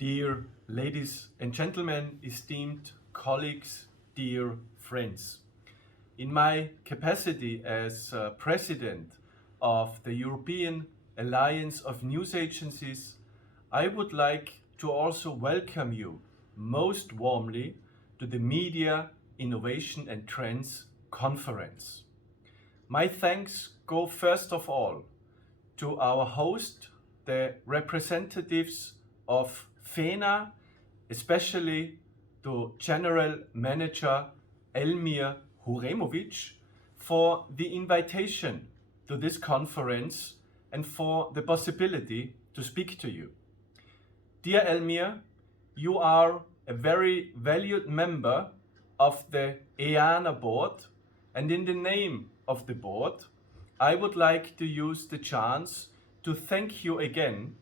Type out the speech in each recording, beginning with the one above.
Dear ladies and gentlemen, esteemed colleagues, dear friends. In my capacity as President of the European Alliance of News Agencies, I would like to also welcome you most warmly to the Media, Innovation and Trends Conference. My thanks go first of all to our host, the representatives of FENA, especially to General Manager Elmir Huremovic, for the invitation to this conference and for the possibility to speak to you. Dear Elmir, you are a very valued member of the EANA board, and in the name of the board, I would like to use the chance to thank you again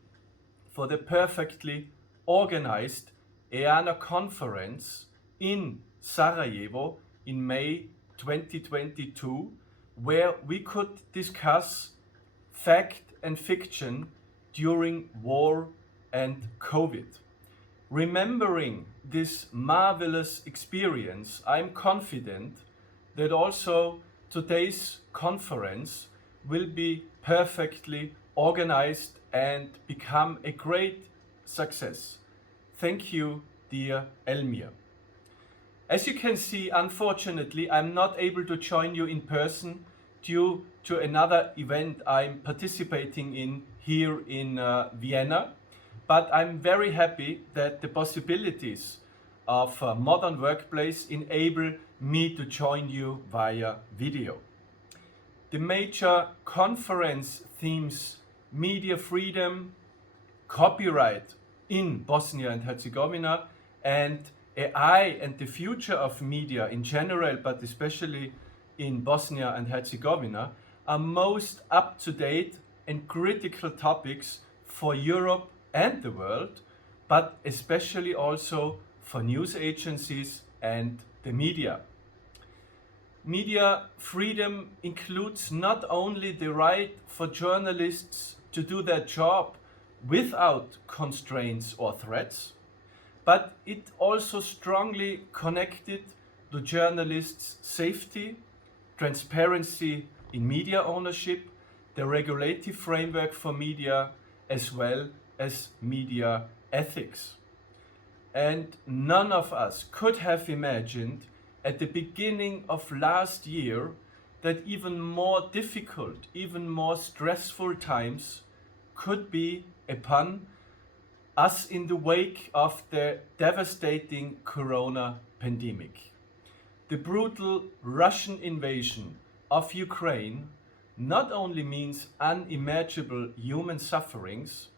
for the perfectly organized EANA conference in Sarajevo in May 2022, where we could discuss fact and fiction during war and COVID. Remembering this marvelous experience, I'm confident that also today's conference will be perfectly organized and become a great success. Thank you, dear Elmir. As you can see, unfortunately, I'm not able to join you in person due to another event I'm participating in here in Vienna, but I'm very happy that the possibilities of a modern workplace enable me to join you via video. The major conference themes: media freedom, copyright in Bosnia and Herzegovina, and AI and the future of media in general, but especially in Bosnia and Herzegovina, are most up-to-date and critical topics for Europe and the world, but especially also for news agencies and the media. Media freedom includes not only the right for journalists to do their job without constraints or threats, but it also strongly connected to journalists' safety, transparency in media ownership, the regulative framework for media, as well as media ethics. And none of us could have imagined at the beginning of last year that even more difficult, even more stressful times could be upon us in the wake of the devastating corona pandemic. The brutal Russian invasion of Ukraine not only means unimaginable human sufferings,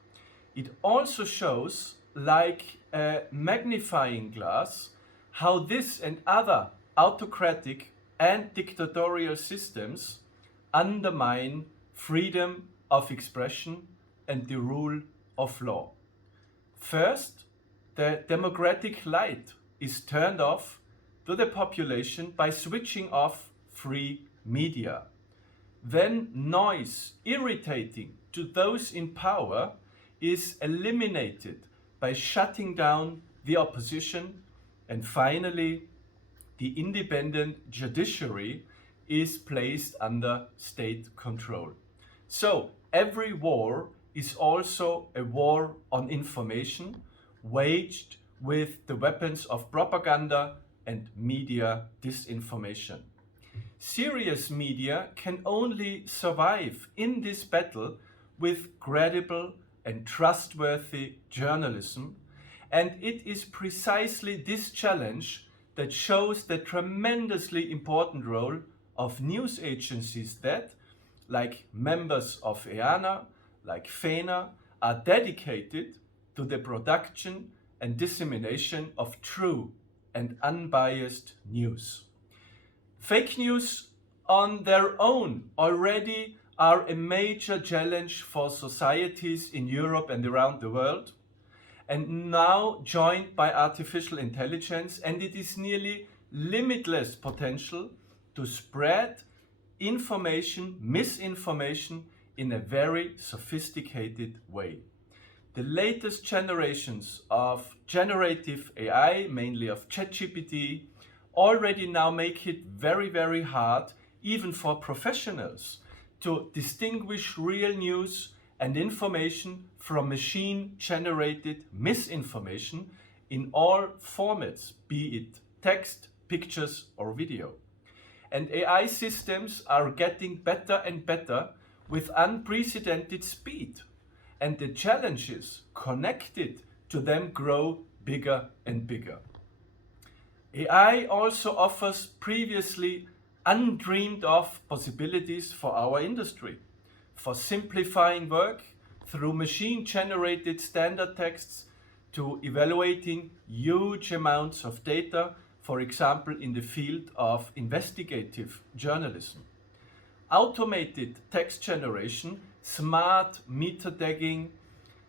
it also shows, like a magnifying glass, how this and other autocratic and dictatorial systems undermine freedom of expression and the rule of law. First, the democratic light is turned off to the population by switching off free media. Then noise irritating to those in power is eliminated by shutting down the opposition. And finally, the independent judiciary is placed under state control. So every war is also a war on information, waged with the weapons of propaganda and media disinformation. Serious media can only survive in this battle with credible and trustworthy journalism, and it is precisely this challenge that shows the tremendously important role of news agencies that, like members of EANA, like FENA, are dedicated to the production and dissemination of true and unbiased news. Fake news on their own already are a major challenge for societies in Europe and around the world, and now joined by artificial intelligence, and it is nearly limitless potential to spread information, misinformation in a very sophisticated way. the latest generations of generative AI, mainly of ChatGPT, already now make it very, very hard, even for professionals, to distinguish real news and information from machine-generated misinformation in all formats, be it text, pictures, or video. And AI systems are getting better and better with unprecedented speed, and the challenges connected to them grow bigger and bigger. AI also offers previously undreamed of possibilities for our industry, for simplifying work through machine-generated standard texts to evaluating huge amounts of data, for example, in the field of investigative journalism. Automated text generation, smart meta tagging,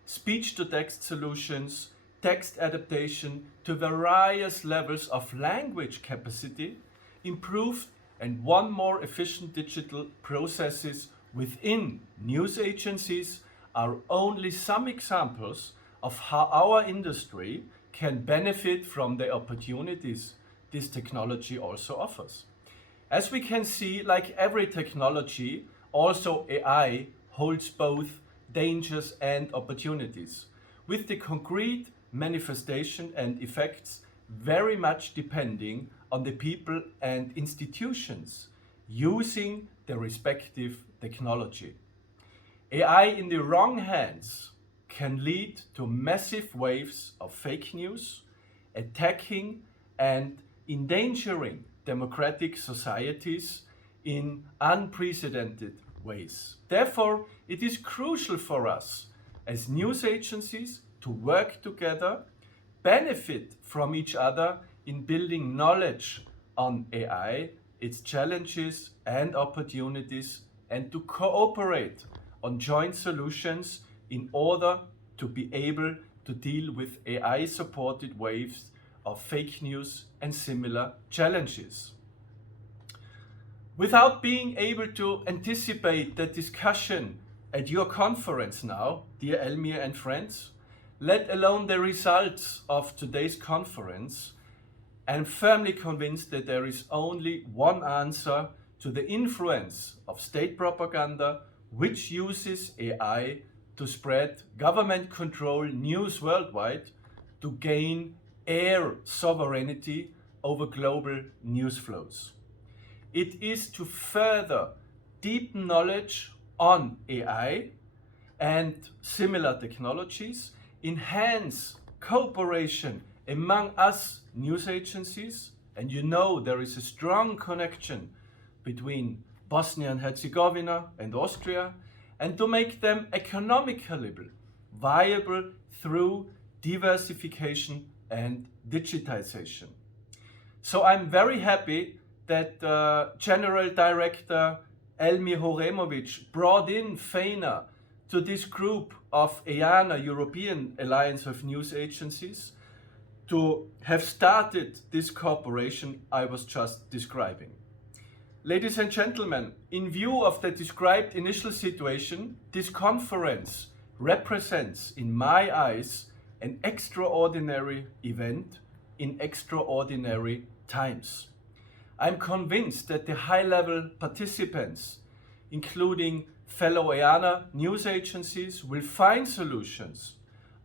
speech-to-text solutions, text adaptation to various levels of language capacity, improved and more efficient digital processes within news agencies are only some examples of how our industry can benefit from the opportunities this technology also offers. As we can see, like every technology, also AI holds both dangers and opportunities, with the concrete manifestation and effects very much depending on the people and institutions using the respective technology. AI in the wrong hands can lead to massive waves of fake news, attacking and endangering democratic societies in unprecedented ways. Therefore, it is crucial for us as news agencies to work together, benefit from each other in building knowledge on AI, its challenges and opportunities, and to cooperate on joint solutions in order to be able to deal with AI-supported waves of fake news and similar challenges. Without being able to anticipate the discussion at your conference now, dear Elmir and friends, let alone the results of today's conference, I'm firmly convinced that there is only one answer to the influence of state propaganda, which uses AI to spread government-controlled news worldwide to gain air sovereignty over global news flows. It is to further deepen knowledge on AI and similar technologies, enhance cooperation among us news agencies, and you know there is a strong connection between Bosnia and Herzegovina and Austria, and to make them economically viable through diversification and digitization. So I'm very happy that General Director Elmir Horemovic brought in FENA to this group of EANA, European Alliance of News Agencies, to have started this cooperation I was just describing. Ladies and gentlemen, in view of the described initial situation, this conference represents, in my eyes, an extraordinary event in extraordinary times. I'm convinced that the high-level participants, including fellow EANA news agencies, will find solutions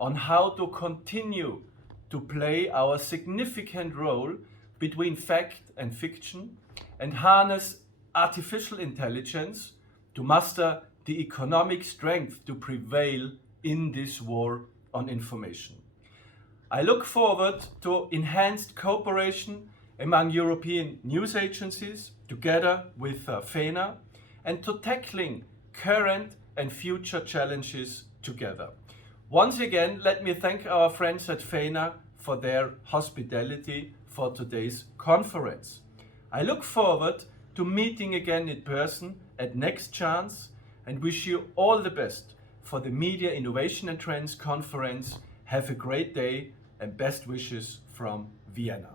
on how to continue to play our significant role between fact and fiction and harness artificial intelligence to muster the economic strength to prevail in this war on information. I look forward to enhanced cooperation among European news agencies together with FENA and to tackling current and future challenges together. Once again, let me thank our friends at FENA for their hospitality for today's conference. I look forward to meeting again in person at next chance and wish you all the best for the Media Innovation and Trends Conference. Have a great day and best wishes from Vienna.